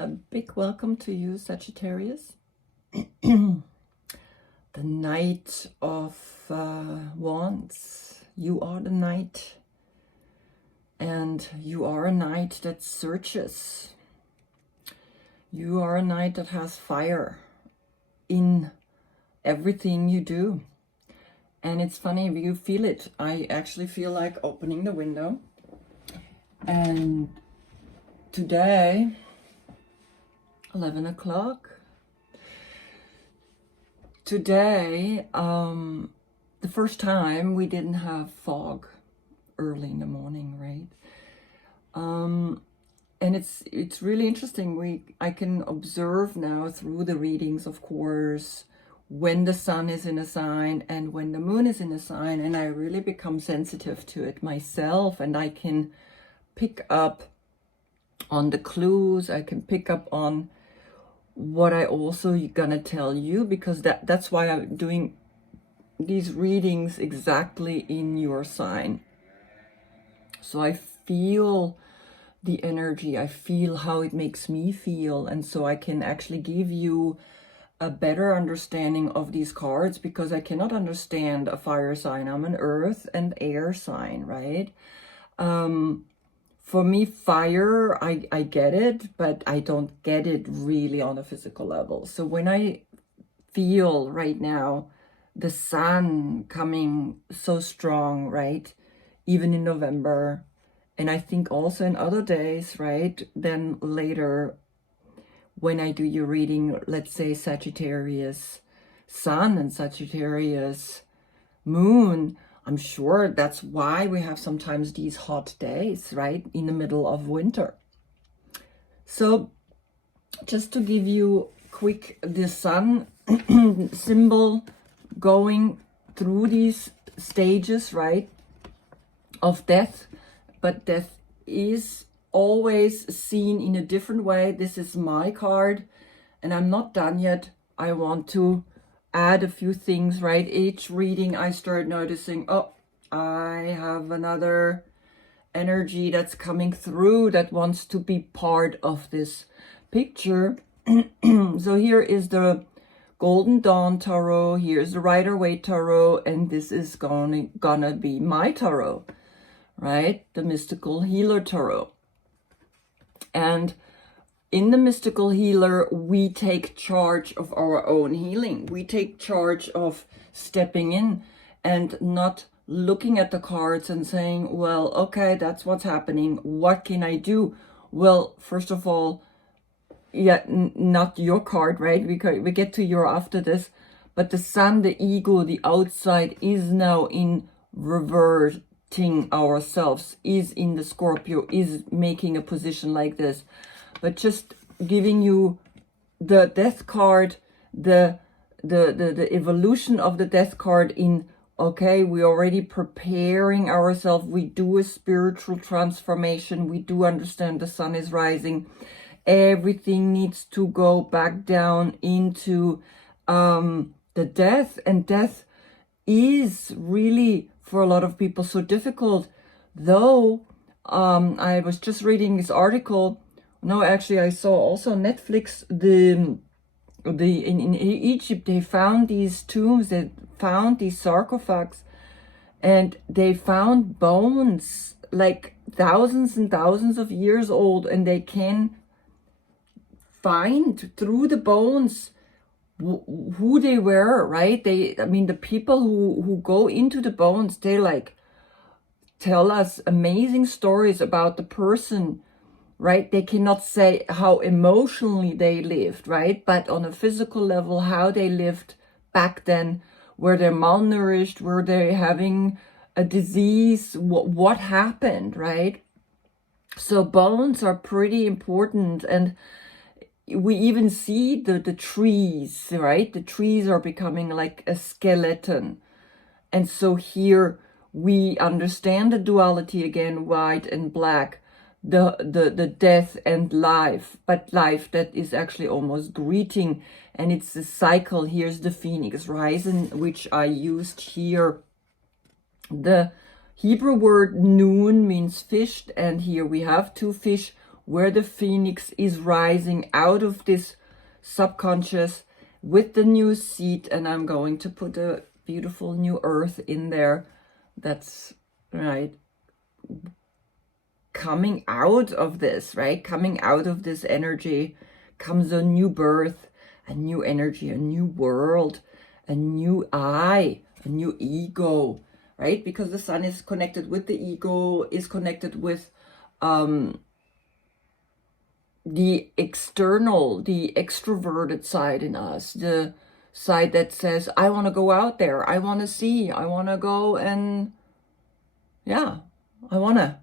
A big welcome to you, Sagittarius. The Knight of Wands. You are the Knight. And you are a knight that searches. You are a knight that has fire in everything you do. And it's funny, you feel it. I actually feel like opening the window. And today, 11 o'clock. Today, the first time we didn't have fog early in the morning, right? And it's really interesting. I can observe now through the readings, of course, when the sun is in a sign and when the moon is in a sign, and I really become sensitive to it myself, and I can pick up on the clues. I can pick up on what I also gonna tell you, because that's why I'm doing these readings exactly in your sign. So I feel the energy, I feel how it makes me feel, and so I can actually give you a better understanding of these cards, because I cannot understand a fire sign. I'm an earth and air sign, right? For me, fire, I get it, but I don't get it really on a physical level. So when I feel right now the sun coming so strong, right? Even in November, and I think also in other days, right? Then later, when I do your reading, let's say Sagittarius sun and Sagittarius moon, I'm sure that's why we have sometimes these hot days, right? In the middle of winter. So just to give you quick, the sun symbol going through these stages, right? Of death, but death is always seen in a different way. This is my card, and I'm not done yet. I want to add a few things, right? Each reading I start noticing, oh, I have another energy that's coming through that wants to be part of this picture. So here is the Golden Dawn Tarot, here's the Rider-Waite Tarot, and this is gonna be my tarot, right? The Mystical Healer Tarot. And in the Mystical Healer, we take charge of our own healing. We take charge of stepping in and not looking at the cards and saying, well, okay, that's what's happening. What can I do? Well, first of all, yeah, not your card, right? We get to your after this. But the sun, the ego, the outside is now in reverting ourselves, is in the Scorpio, is making a position like this. But just giving you the death card, the evolution of the death card in, okay, we're already preparing ourselves. We do a spiritual transformation. We do understand the sun is rising. Everything needs to go back down into the death. And death is really, for a lot of people, so difficult. Though I was just reading this article. No, actually, I saw also on Netflix, in Egypt, they found these tombs, they found these sarcophags, and they found bones like thousands and thousands of years old, and they can find through the bones who they were, right? I mean, the people who go into the bones, they like tell us amazing stories about the person, right? They cannot say how emotionally they lived, right? But on a physical level, how they lived back then. Were they malnourished? Were they having a disease? What happened, right? So bones are pretty important. And we even see the trees, right? The trees are becoming like a skeleton. And so here we understand the duality again, white and black. The death and life, but life that is actually almost greeting, and it's the cycle. Here's the phoenix rising, which I used here. The Hebrew word noon means fish, and here we have two fish. where the phoenix is rising out of this subconscious with the new seed. And I'm going to put a beautiful new earth in there. That's right. Coming out of this, right? Coming out of this energy comes a new birth, a new energy, a new world, a new I, a new ego, right? Because the sun is connected with the ego, is connected with the external, the extroverted side in us, the side that says, I want to go out there, I want to see, I want to go and, yeah, I want to.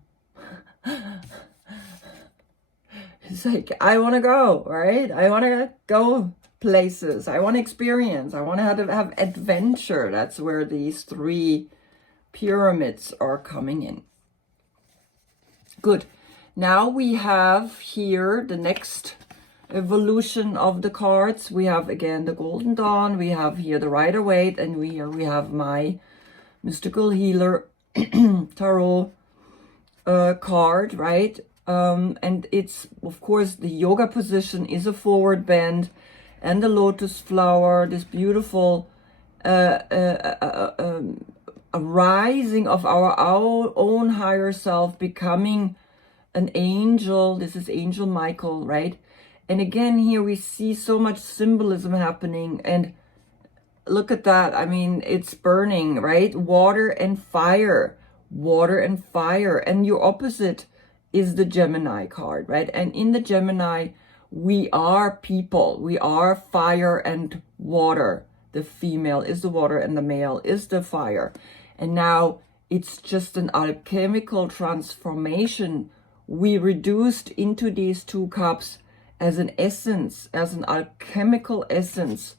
It's like, I want to go, right? I want to go places. I want to experience. I want to have adventure. That's where these 3 pyramids are coming in. Good. Now we have here the next evolution of the cards. We have again the Golden Dawn. We have here the Rider-Waite, and we have my Mystical Healer Tarot card, right? And it's, of course, the yoga position is a forward bend, and the lotus flower, this beautiful a rising of our own higher self, becoming an angel. This is Angel Michael, right? And again, here we see so much symbolism happening, and look at that. I mean, it's burning, right? Water and fire, and your opposite is the Gemini card, right? And in the Gemini, we are people. We are fire and water. The female is the water and the male is the fire. And now it's just an alchemical transformation. We reduced into these 2 cups as an essence, as an alchemical essence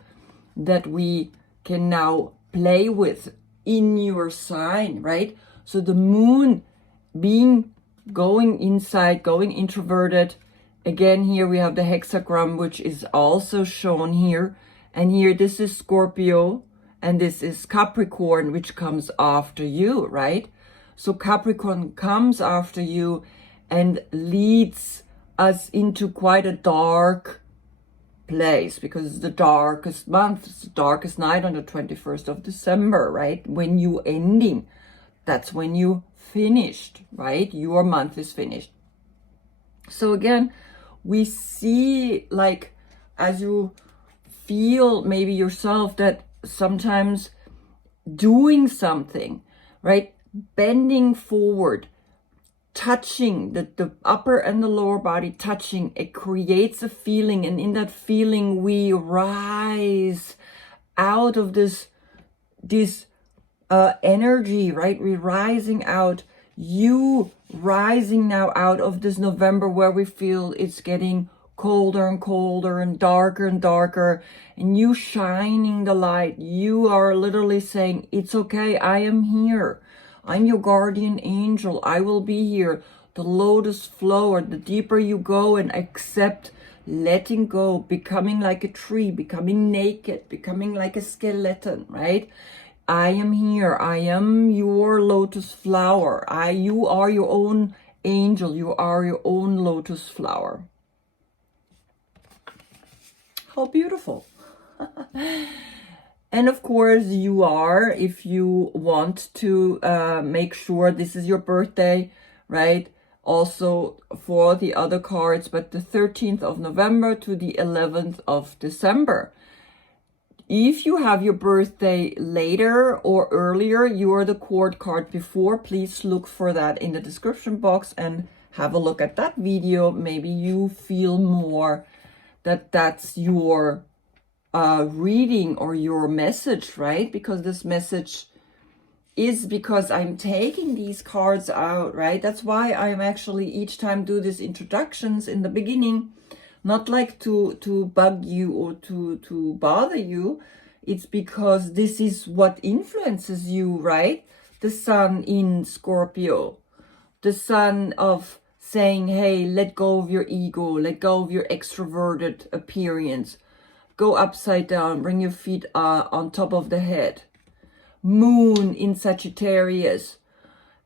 that we can now play with in your sign, right? So the moon being going inside, going introverted. Again, here we have the hexagram, which is also shown here. And here, this is Scorpio, and this is Capricorn, which comes after you, right? So Capricorn comes after you and leads us into quite a dark place, because it's the darkest month, it's the darkest night on the 21st of December, right? When you ending, that's when you finished, right? Your month is finished. So again, we see, like, as you feel maybe yourself, that sometimes doing something, right? Bending forward, touching the upper and the lower body, touching, it creates a feeling. And in that feeling, we rise out of this energy, right? We're rising out, you rising now out of this November where we feel it's getting colder and colder and darker, and you shining the light. You are literally saying, it's okay, I am here. I'm your guardian angel. I will be here. The lotus flower, the deeper you go and accept, letting go, becoming like a tree, becoming naked, becoming like a skeleton, right? I am here. I am your lotus flower. You are your own angel. You are your own lotus flower. How beautiful. And of course you are, if you want to make sure this is your birthday, right? Also for the other cards, but the 13th of November to the 11th of December. If you have your birthday later or earlier, you are the cord card before, please look for that in the description box and have a look at that video. Maybe you feel more that that's your reading or your message, right? Because this message is because I'm taking these cards out, right? That's why I'm actually each time do these introductions in the beginning, not like to bug you or to bother you. It's because this is what influences you, right? The sun in Scorpio, the sun of saying, hey, let go of your ego, let go of your extroverted appearance. Go upside down, bring your feet on top of the head. Moon in Sagittarius,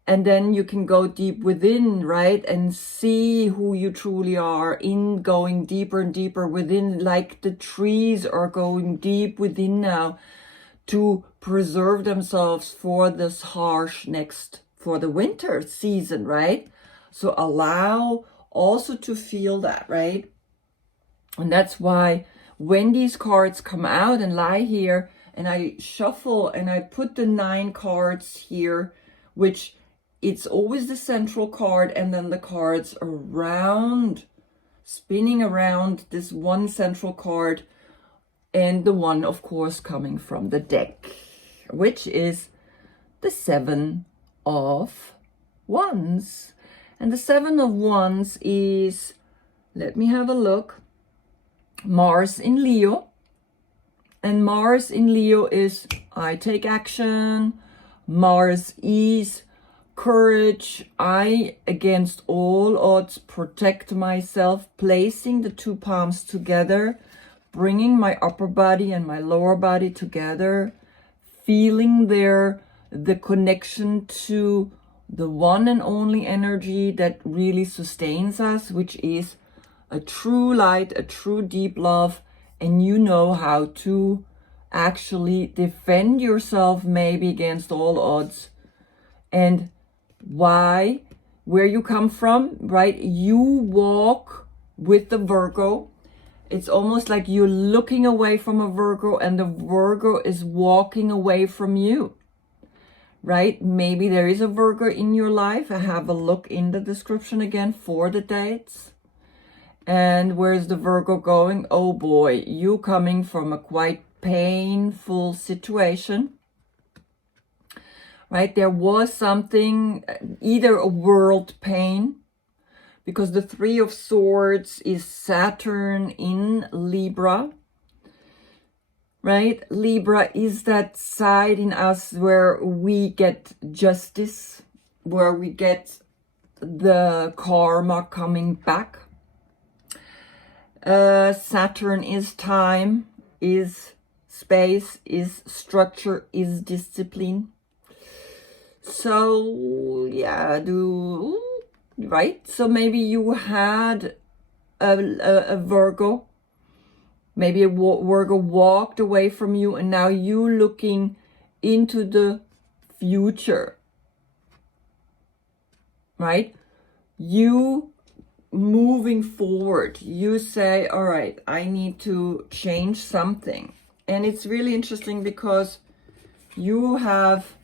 And then you can go deep within, right? And see who you truly are in going deeper and deeper within, like the trees are going deep within now to preserve themselves for this harsh for the winter season, right? So allow also to feel that, right? And that's why when these cards come out and lie here, and I shuffle and I put the 9 cards here, which it's always the central card, and then the cards around, spinning around this one central card, and the one, of course, coming from the deck, which is the 7 of Wands. And the 7 of Wands is, let me have a look, Mars in Leo. And Mars in Leo is, I take action. Mars is courage. I, against all odds, protect myself, placing the 2 palms together, bringing my upper body and my lower body together, feeling the connection to the one and only energy that really sustains us, which is a true light, a true deep love, and you know how to actually defend yourself maybe against all odds. And why, where you come from, right? You walk with the Virgo. It's almost like you're looking away from a Virgo and the Virgo is walking away from you, right? Maybe there is a Virgo in your life. I have a look in the description again for the dates. And where's the Virgo going? Oh boy, you coming from a quite painful situation, right? There was something, either a world pain, because the 3 of Swords is Saturn in Libra, right? Libra is that side in us where we get justice, where we get the karma coming back. Saturn is time, is space, is structure, is discipline. So yeah, right? So maybe you had a Virgo, maybe a Virgo walked away from you, and now you looking into the future, right? You moving forward, you say, all right, I need to change something. And it's really interesting because you have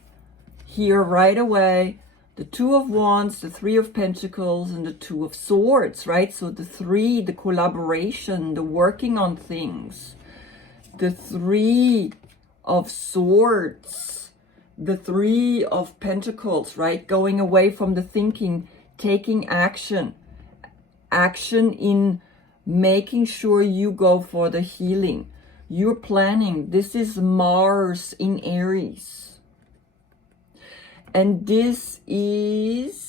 here right away the 2 of Wands, the 3 of Pentacles, and the 2 of Swords, right? So the 3, the collaboration, the working on things, the 3 of Swords, the 3 of Pentacles, right? Going away from the thinking, taking action in making sure you go for the healing. You're planning. This is Mars in Aries. And this is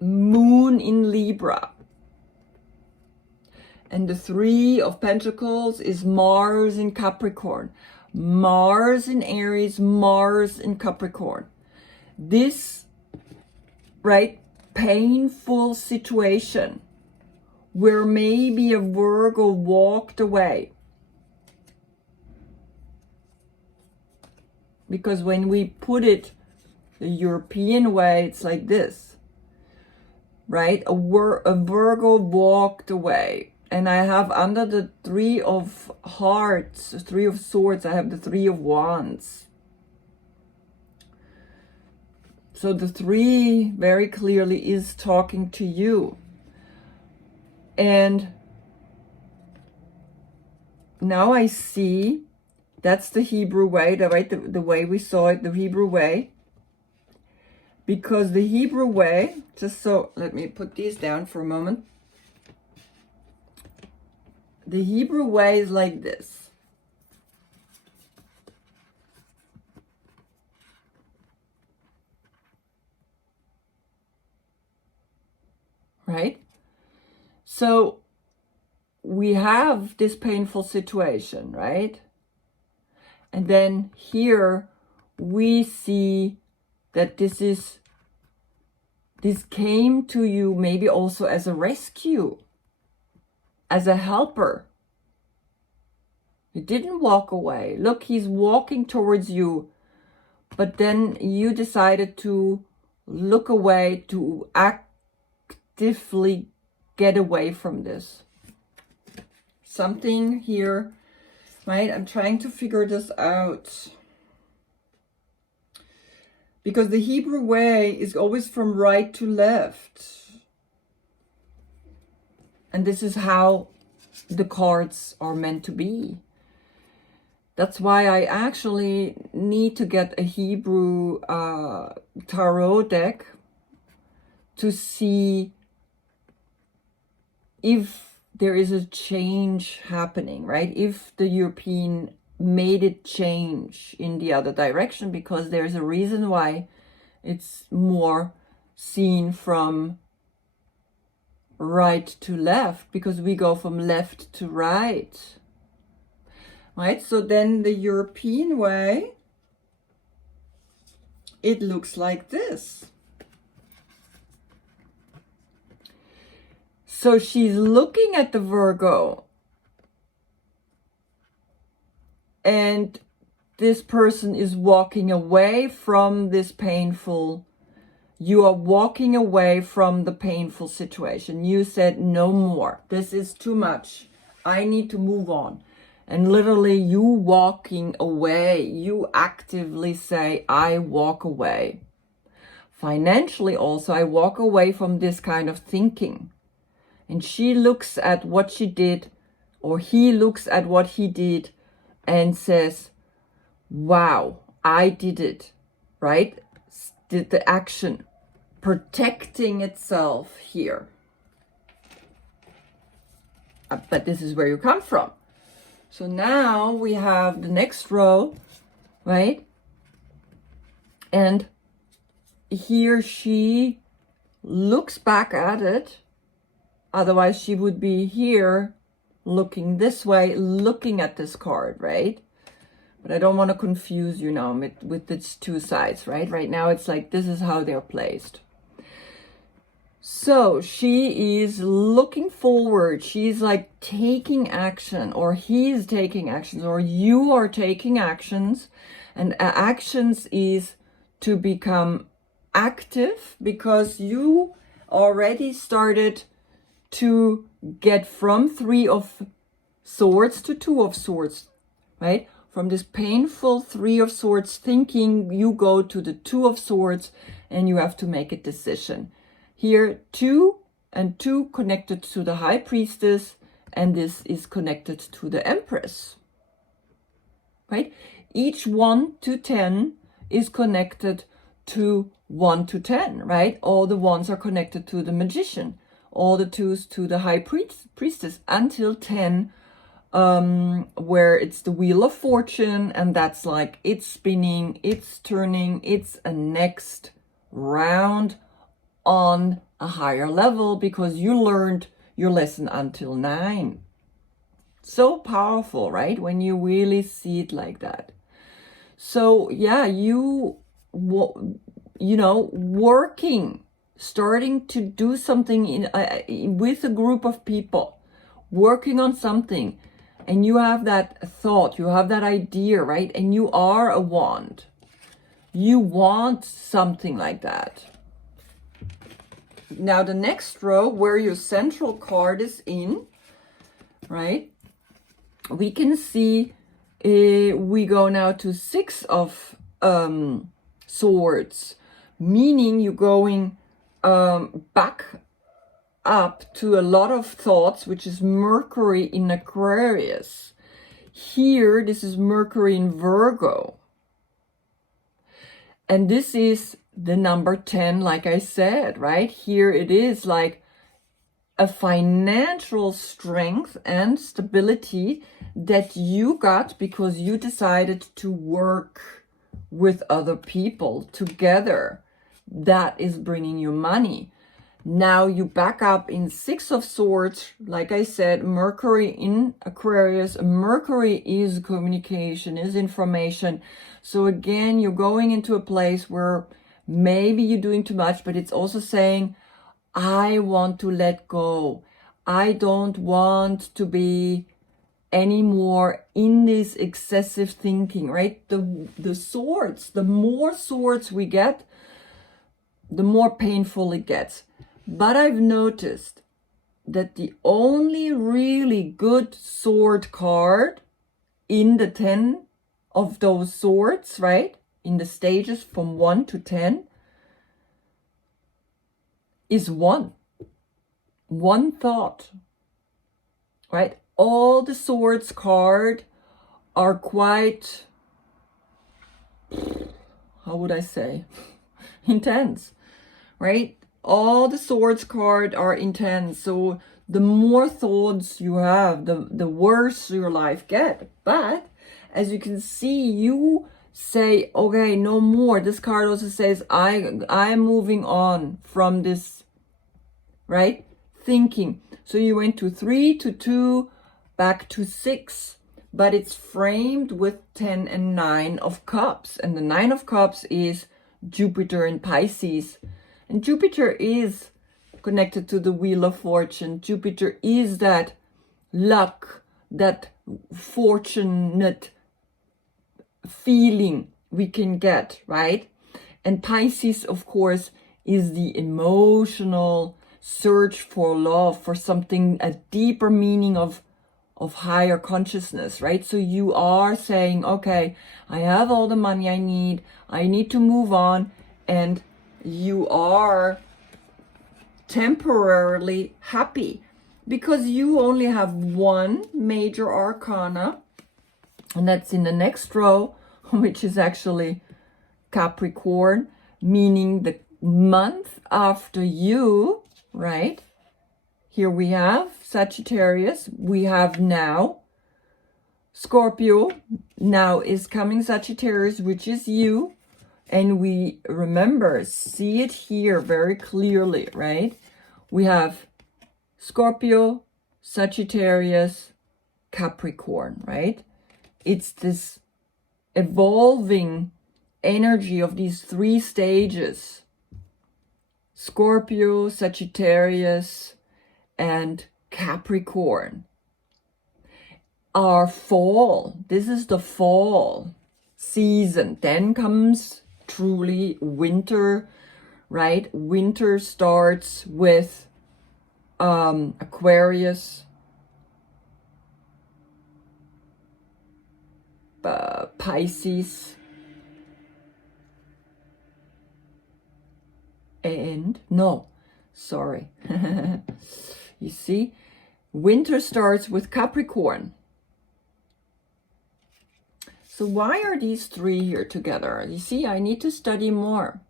Moon in Libra. And the 3 of Pentacles is Mars in Capricorn. Mars in Aries, Mars in Capricorn. This, right, painful situation where maybe a Virgo walked away. Because when we put it the European way, it's like this, right? A Virgo walked away. And I have under the 3 of Hearts, 3 of Swords, I have the 3 of Wands. So the 3 very clearly is talking to you. And now I see that's the Hebrew way, the way we saw it, the Hebrew way. Because the Hebrew way, just so, let me put these down for a moment. The Hebrew way is like this. Right? So we have this painful situation, right? And then here we see that this came to you maybe also as a rescue, as a helper. You didn't walk away. Look, he's walking towards you, but then you decided to look away, to actively get away from this. Something here, right? I'm trying to figure this out. Because the Hebrew way is always from right to left. And this is how the cards are meant to be. That's why I actually need to get a Hebrew tarot deck to see if there is a change happening, right? If the European made it change in the other direction, because there's a reason why it's more seen from right to left, because we go from left to right. Right, so then the European way, it looks like this. So she's looking at the Virgo, and this person is walking away from this painful, you are walking away from the painful situation. You said no more, this is too much, I need to move on. And literally you walking away, you actively say, I walk away. Financially also, I walk away from this kind of thinking. And she looks at what she did, or he looks at what he did and says, wow, I did it, right? Did the action, protecting itself here. But this is where you come from. So now we have the next row, right? And here she looks back at it. Otherwise she would be here looking this way, looking at this card, right? But I don't want to confuse you now with its two sides, right? Right now it's like, this is how they're placed. So she is looking forward. She's like taking action, or he's taking actions, or you are taking actions. And actions is to become active, because you already started to get from 3 of Swords to 2 of Swords, right? From this painful 3 of Swords thinking, you go to the 2 of Swords and you have to make a decision. Here, 2 and 2 connected to the High Priestess, and this is connected to the Empress, right? Each 1 to 10 is connected to 1 to 10, right? All the 1s are connected to the Magician, all the 2s to the High Priestess, until 10, where it's the Wheel of Fortune, and that's like, it's spinning, it's turning, it's a next round on a higher level, because you learned your lesson until 9. So powerful, right? When you really see it like that. So yeah, you know, working, starting to do something with a group of people, working on something, and you have that thought, you have that idea, right? And you are a wand. You want something like that. Now the next row, where your central card is in, right? We can see we go now to 6 of Swords, meaning you're going back up to a lot of thoughts, which is Mercury in Aquarius. Here, this is Mercury in Virgo. And this is the number 10, like I said, right? Here it is like a financial strength and stability that you got because you decided to work with other people together. That is bringing you money. Now you back up in 6 of Swords. Like I said, Mercury in Aquarius. Mercury is communication, is information. So again, you're going into a place where maybe you're doing too much, but it's also saying, I want to let go. I don't want to be anymore in this excessive thinking, right? The swords, the more swords we get, the more painful it gets. But I've noticed that the only really good sword card in the 10 of those swords, right? In the stages from 1 to 10 is one thought, right? All the swords card are quite, how would I say, intense, right? All the swords card are intense. So the more thoughts you have, the worse your life get. But as you can see, you say, okay, no more. This card also says, I'm moving on from this, right? Thinking. So you went to 3 to 2, back to 6, but it's framed with 10 and 9 of cups. And the 9 of cups is Jupiter in Pisces. And Jupiter is connected to the Wheel of Fortune. Jupiter is that luck, that fortunate feeling we can get, right? And Pisces, of course, is the emotional search for love, for something, a deeper meaning of higher consciousness, right? So you are saying, okay, I have all the money I need to move on, and you are temporarily happy because you only have one major arcana, and that's in the next row, which is actually Capricorn, meaning the month after you, right? Here we have Sagittarius, we have now Scorpio, now is coming Sagittarius, which is you. And we remember, see it here very clearly, right? We have Scorpio, Sagittarius, Capricorn, right? It's this evolving energy of these 3 stages. Scorpio, Sagittarius, and Capricorn. Our fall, this is the fall season. Then comes truly winter, right? Winter starts with Aquarius, Pisces, and no, sorry. You see, winter starts with Capricorn. So why are these 3 here together? You see, I need to study more.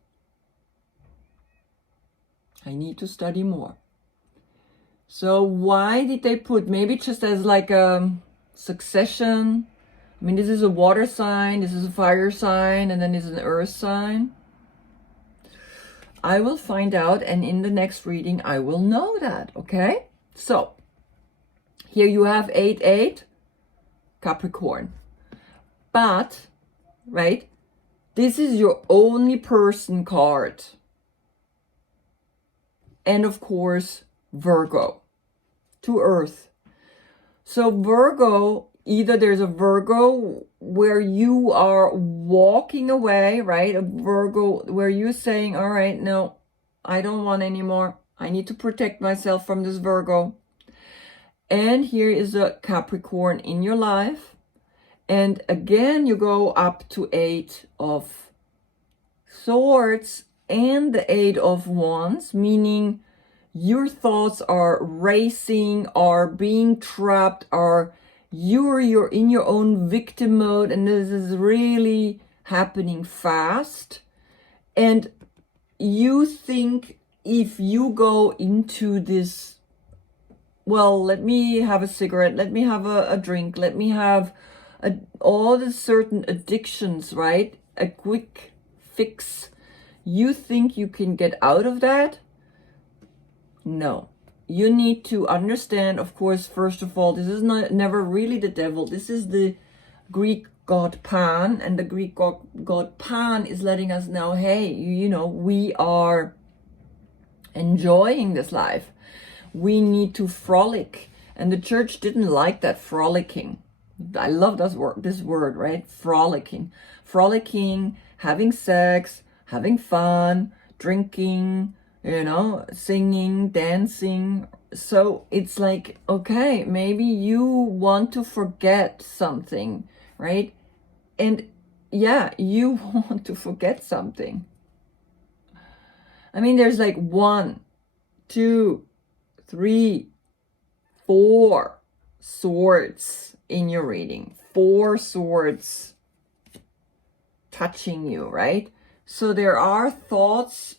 I need to study more. So why did they put, maybe just as like a succession? I mean, this is a water sign, this is a fire sign, and then this is an earth sign. I will find out, and in the next reading, I will know that, okay? So, here you have 8-8, Capricorn. But, right, this is your only person card. And of course, Virgo, to Earth. So Virgo, either there's a Virgo where you are walking away, right? A Virgo where you're saying, all right, no, I don't want any more. I need to protect myself from this Virgo. And here is a Capricorn in your life. And again, you go up to 8 of Swords and the 8 of Wands, meaning your thoughts are racing, are being trapped, are you're in your own victim mode, and this is really happening fast. And you think if you go into this, well, let me have a cigarette, let me have a drink, let me have all the certain addictions, right? A quick fix. You think you can get out of that? No. You need to understand, of course, first of all, this is never really the devil. This is the Greek god Pan, and the Greek god Pan is letting us know, hey, you know, we are enjoying this life. We need to frolic. And the church didn't like that frolicking. I love this word, right? Frolicking. Frolicking, having sex, having fun, drinking, you know, singing, dancing. So it's like, okay, maybe you want to forget something, right? And yeah, you want to forget something. I mean, there's like 1, 2, 3, 4 swords in your reading. 4 swords touching you, right? So there are thoughts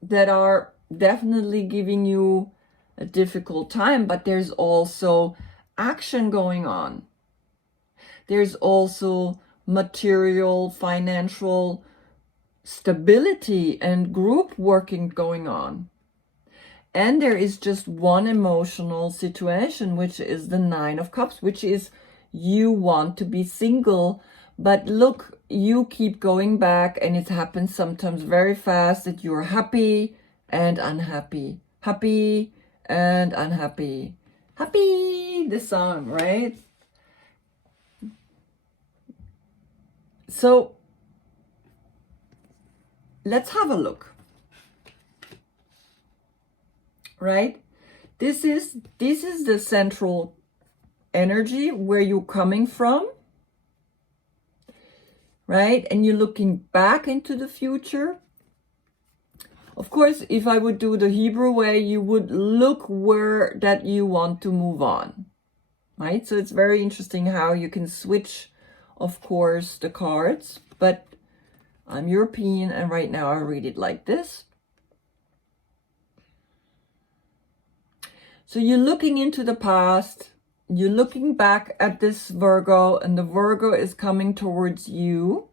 that are definitely giving you a difficult time, but there's also action going on. There's also material, financial stability and group working going on. And there is just one emotional situation, which is the 9 of Cups, which is you want to be single, but look, you keep going back, and it happens sometimes very fast that you're happy and unhappy, happy and unhappy. Happy, the song, right? So let's have a look. Right? This is the central energy where you're coming from, right? And you're looking back into the future. Of course, if I would do the Hebrew way, you would look where that you want to move on, right? So it's very interesting how you can switch, of course, the cards, but I'm European, and right now I read it like this. So you're looking into the past, you're looking back at this Virgo, and the Virgo is coming towards you.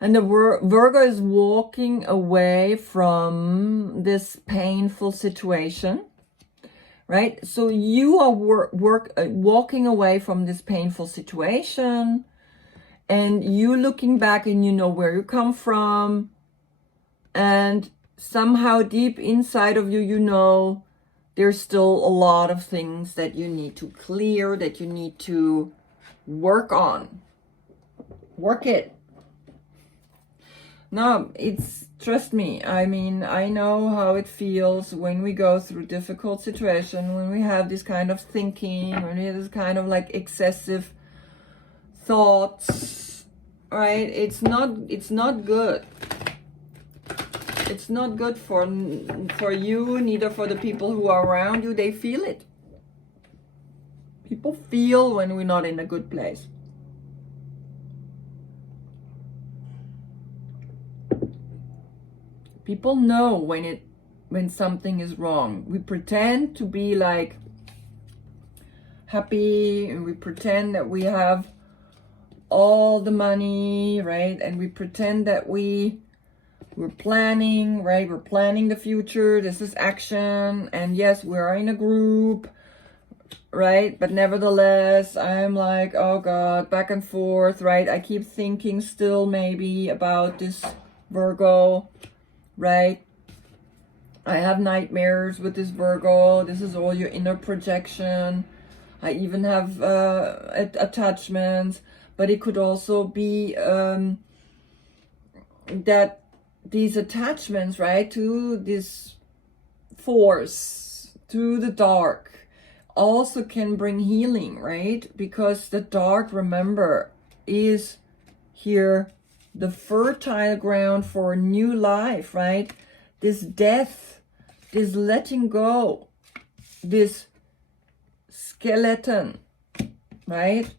And the Virgo is walking away from this painful situation, right? So you are walking away from this painful situation, and you looking back, and you know where you come from, and somehow deep inside of you, you know, there's still a lot of things that you need to clear, that you need to work on. Work it. No, trust me, I mean, I know how it feels when we go through difficult situation, when we have this kind of thinking, when we have this kind of like excessive thoughts, right? It's not good. It's not good for you, neither for the people who are around you. They feel it. People feel when we're not in a good place. People know when something is wrong. We pretend to be like happy, and we pretend that we have all the money, right? And we pretend that we're planning, right? We're planning the future. This is action. And yes, we're in a group, right? But nevertheless, I'm like, oh God, back and forth, right? I keep thinking still maybe about this Virgo, right? I have nightmares with this Virgo. This is all your inner projection. I even have attachments, but it could also be that these attachments, right, to this force, to the dark, also can bring healing, right? Because the dark, remember, is here the fertile ground for a new life, right? This death, this letting go, this skeleton, right,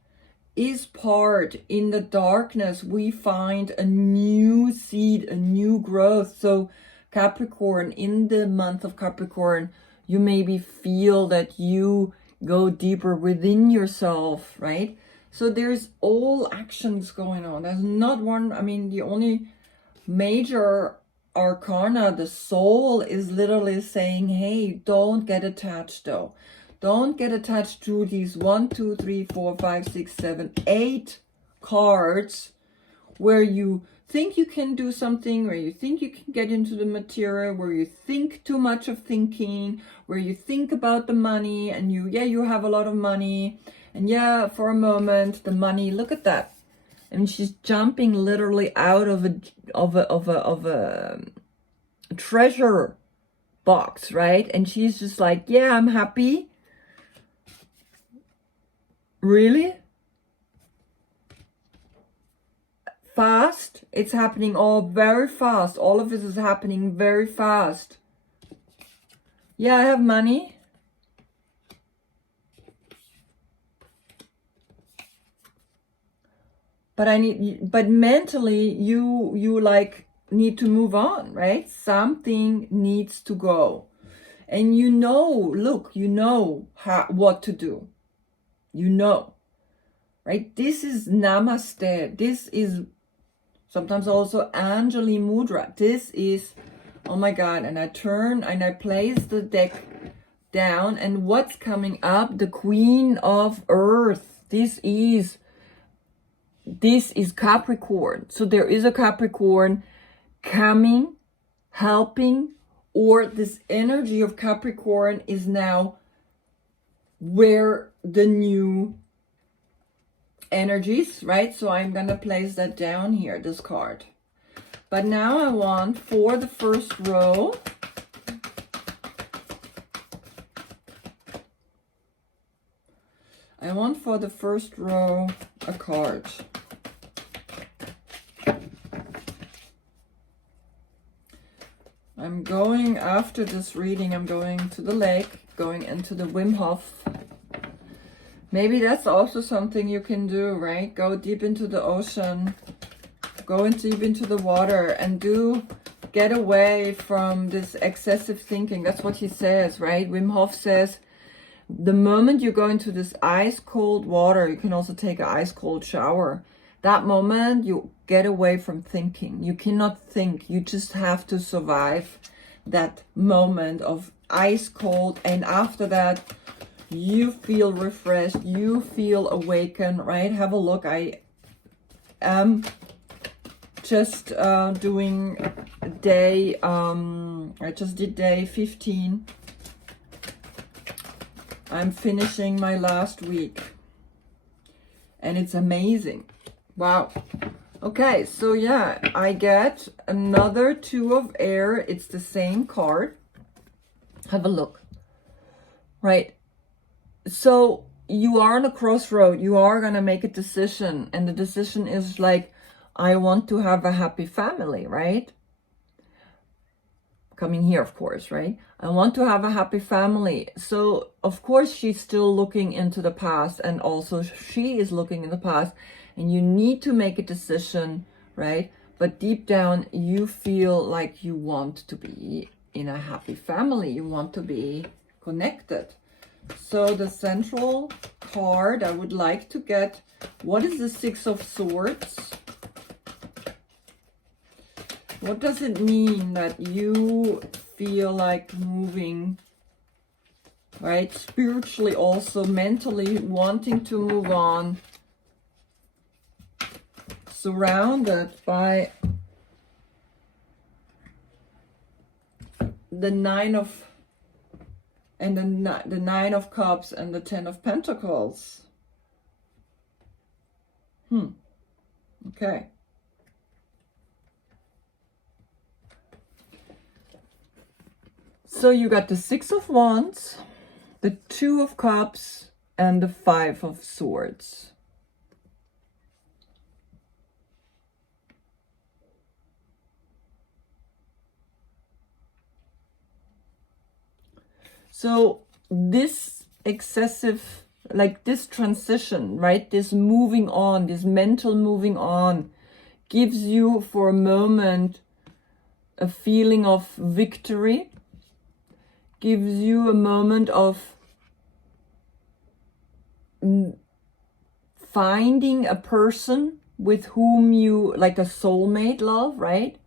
is part. In the darkness we find a new seed, a new growth. So Capricorn, in the month of Capricorn, you maybe feel that you go deeper within yourself, right? So there's all actions going on. There's not one, I mean, the only major arcana, the soul, is literally saying, hey, don't get attached though. Don't get attached to these 1, 2, 3, 4, 5, 6, 7, 8 cards where you think you can do something, where you think you can get into the material, where you think too much of thinking, where you think about the money, and you have a lot of money, and for a moment the money, look at that. And she's jumping literally out of a treasure box, right? And she's just like, yeah, I'm happy. Really? Fast. It's happening all very fast. All of this is happening very fast. Yeah, I have money. But mentally you like need to move on, right? Something needs to go. And look, what to do. Right? This is Namaste. This is sometimes also Anjali Mudra. This is, oh my God. And I turn and I place the deck down, and what's coming up? The Queen of Earth. This is Capricorn. So there is a Capricorn coming, helping, or this energy of Capricorn is now where the new energies, right? So I'm gonna place that down here, this card. But now I want for the first row, a card. I'm going, after this reading, I'm going to the lake, going into the Wim Hof. Maybe that's also something you can do, right? Go deep into the ocean, go deep into the water, and get away from this excessive thinking. That's what he says, right? Wim Hof says, the moment you go into this ice cold water, you can also take an ice cold shower. That moment you get away from thinking. You cannot think. You just have to survive that moment of ice cold. And after that, you feel refreshed. You feel awakened, right? Have a look. I am just doing day, I just did day 15. I'm finishing my last week. And it's amazing. Wow. Okay, so yeah, I get another 2 of air. It's the same card. Have a look. Right. So you are on a crossroad. You are going to make a decision. And the decision is like, I want to have a happy family, right? Coming here, of course, right? I want to have a happy family. So, of course, she's still looking into the past, and also she is looking in the past, and you need to make a decision, right? But deep down, you feel like you want to be in a happy family. You want to be connected. So the central card I would like to get, what is the 6 of Swords? What does it mean that you feel like moving, right? Spiritually, also mentally wanting to move on, surrounded by the 9 of, and the 9 of Cups and the 10 of Pentacles. Okay. So you got the 6 of Wands, the 2 of Cups, and the 5 of Swords. So this excessive, like this transition, right? This moving on, this mental moving on, gives you for a moment a feeling of victory, gives you a moment of finding a person with whom you, like a soulmate love, right?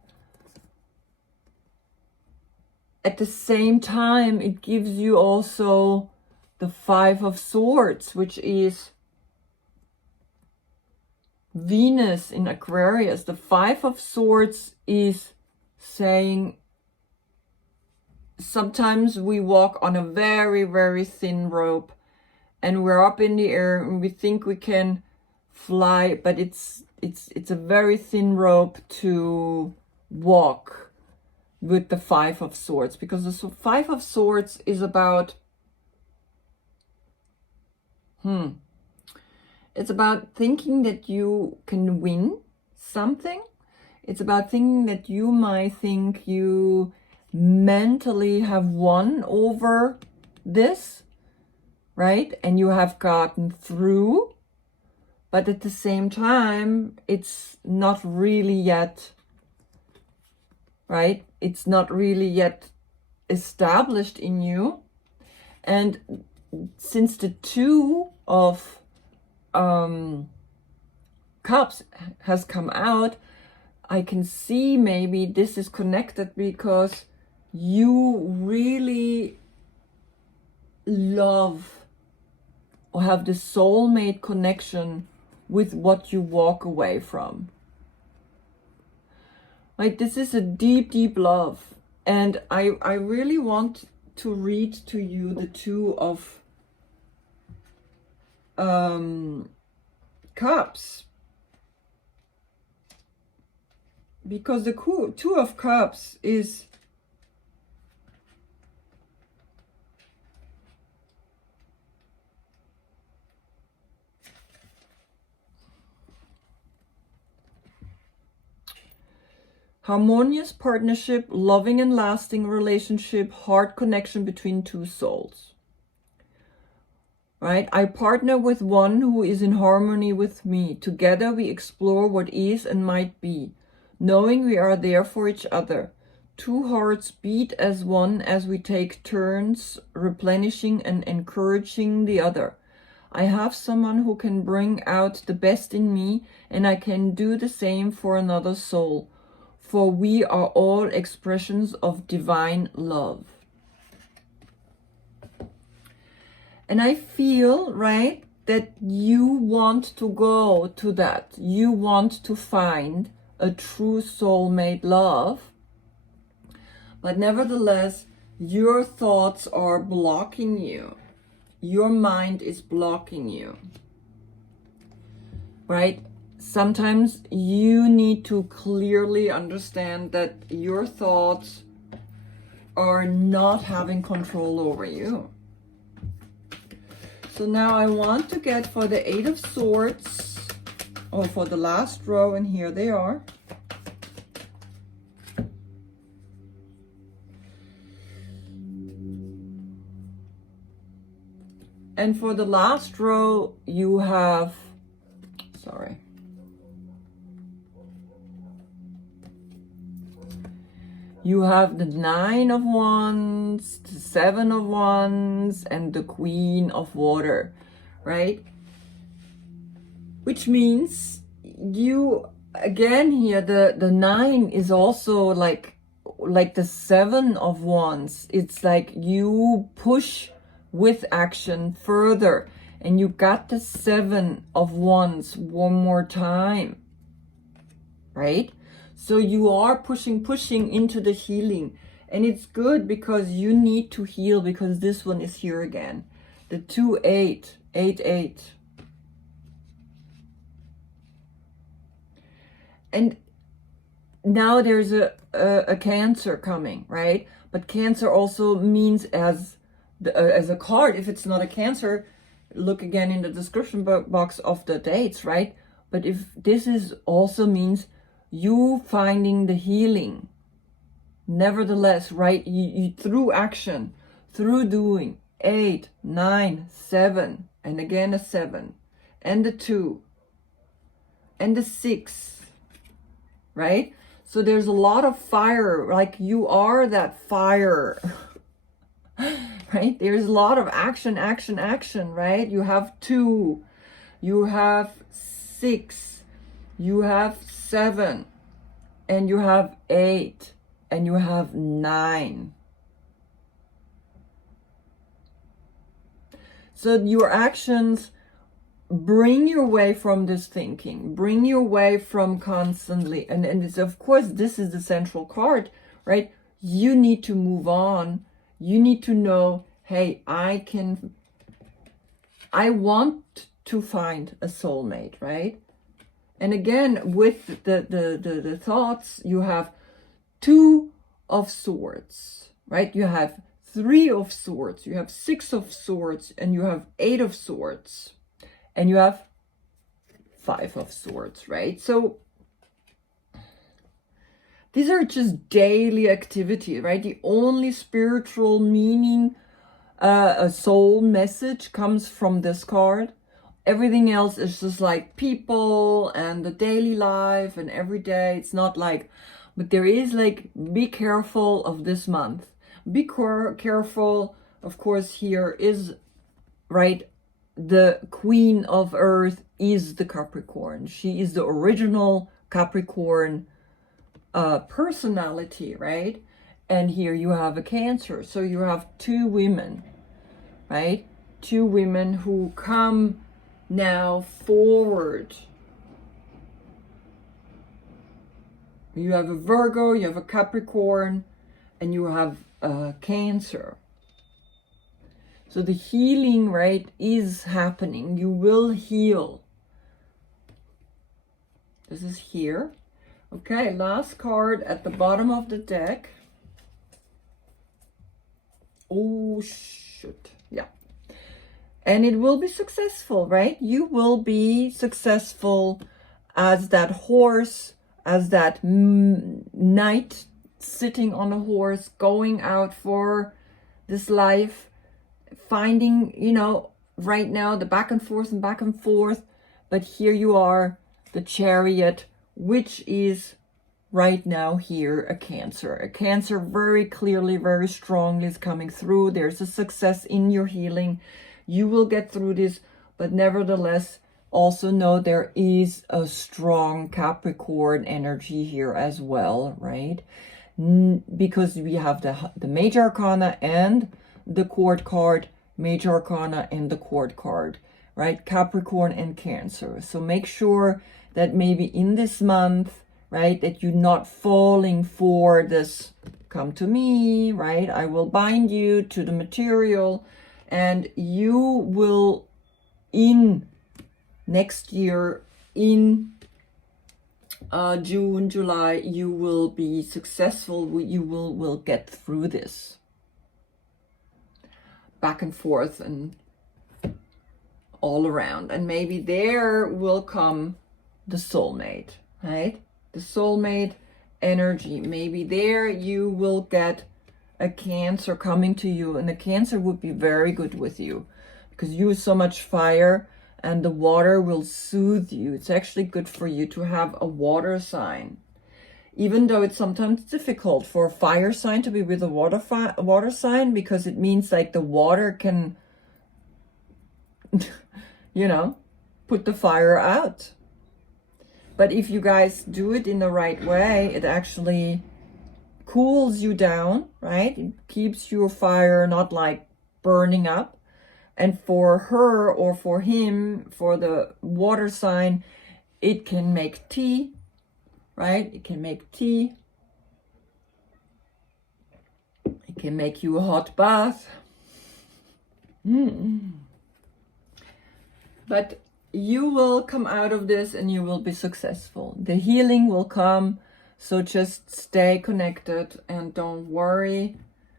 At the same time, it gives you also the Five of Swords, which is Venus in Aquarius. The Five of Swords is saying sometimes we walk on a very, very thin rope and we're up in the air and we think we can fly, but it's a very thin rope to walk with the Five of Swords, because the Five of Swords is about it's about thinking that you can win something. It's about thinking that you might think you mentally have won over this, right? And you have gotten through, but at the same time, it's not really yet, right? It's not really yet established in you. And since the Two of Cups has come out, I can see maybe this is connected because you really love or have the soulmate connection with what you walk away from. Like, this is a deep, deep love. And I really want to read to you the Two of Cups, because the Two of Cups is harmonious partnership, loving and lasting relationship, heart connection between two souls. Right? I partner with one who is in harmony with me. Together we explore what is and might be, knowing we are there for each other. Two hearts beat as one as we take turns replenishing and encouraging the other. I have someone who can bring out the best in me, and I can do the same for another soul, for we are all expressions of divine love. And I feel, right, that you want to go to that. You want to find a true soulmate love. But nevertheless, your thoughts are blocking you. Your mind is blocking you. Right? Sometimes you need to clearly understand that your thoughts are not having control over you. So now I want to get for the Eight of Swords, or for the last row, and here they are. And for the last row, you have, sorry. You have the Nine of Wands, the Seven of Wands, and the Queen of Water, right? Which means you, again here, the Nine is also like the Seven of Wands. It's like you push with action further, and you got the Seven of Wands one more time, right? So you are pushing into the healing. And it's good because you need to heal, because this one is here again. The 2-8, 8-8. And now there's a Cancer coming, right? But Cancer also means as a card. If it's not a Cancer, look again in the description box of the dates, right? But if this is also means you finding the healing, nevertheless, right? You through action, through doing. 8, 9, 7, and again a 7, and the 2, and the 6, right? So there's a lot of fire, like you are that fire, right? There's a lot of action, right? You have 2, you have 6, you have 7, and you have 8, and you have 9. So your actions bring you away from this thinking, bring you away from constantly, and it's, of course, this is the central card, right? You need to move on. You need to know, hey, I want to find a soulmate, right? And again, with the thoughts, you have 2 of Swords, right? You have 3 of Swords, you have 6 of Swords, and you have 8 of Swords, and you have 5 of Swords, right? So these are just daily activity, right? The only spiritual meaning, a soul message comes from this card. Everything else is just like people and the daily life and every day. It's not like, but there is like, be careful of this month. Be careful, of course, here is, right, the Queen of Earth is the Capricorn. She is the original Capricorn personality, right? And here you have a Cancer. So you have 2 women, right? 2 women who come now forward. You have a Virgo, you have a Capricorn, and you have a Cancer. So the healing, right, is happening. You will heal. This is here. Okay, last card at the bottom of the deck. Oh, shoot. Yeah. And it will be successful, right? You will be successful as that horse, as that knight sitting on a horse, going out for this life, finding, you know, right now the back and forth. But here you are, the Chariot, which is right now here a Cancer. A Cancer very clearly, very strongly is coming through. There's a success in your healing. You will get through this, but nevertheless, also know there is a strong Capricorn energy here as well, right? Because we have the Major Arcana and the Court card, Major Arcana and the Court card, right? Capricorn and Cancer. So make sure that maybe in this month, right, that you're not falling for this, come to me, right? I will bind you to the material, and you will, in next year, in June, July, you will be successful. You will get through this. Back and forth and all around. And maybe there will come the soulmate, right? The soulmate energy. Maybe there you will get a Cancer coming to you, and the Cancer would be very good with you because you have so much fire and the water will soothe you. It's actually good for you to have a water sign, even though it's sometimes difficult for a fire sign to be with a water sign, because it means like the water can you know, put the fire out. But if you guys do it in the right way, it actually cools you down, right? It keeps your fire not like burning up. And for her or for him, for the water sign, it can make tea, right? It can make tea. It can make you a hot bath. But you will come out of this and you will be successful. The healing will come. So just stay connected and don't worry,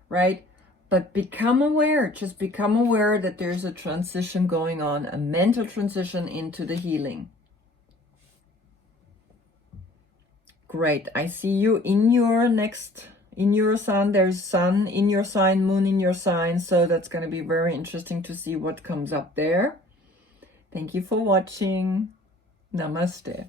right? But become aware, just become aware that there's a transition going on, a mental transition into the healing. Great. I see you in your sun. There's sun in your sign, moon in your sign. So that's going to be very interesting to see what comes up there. Thank you for watching. Namaste.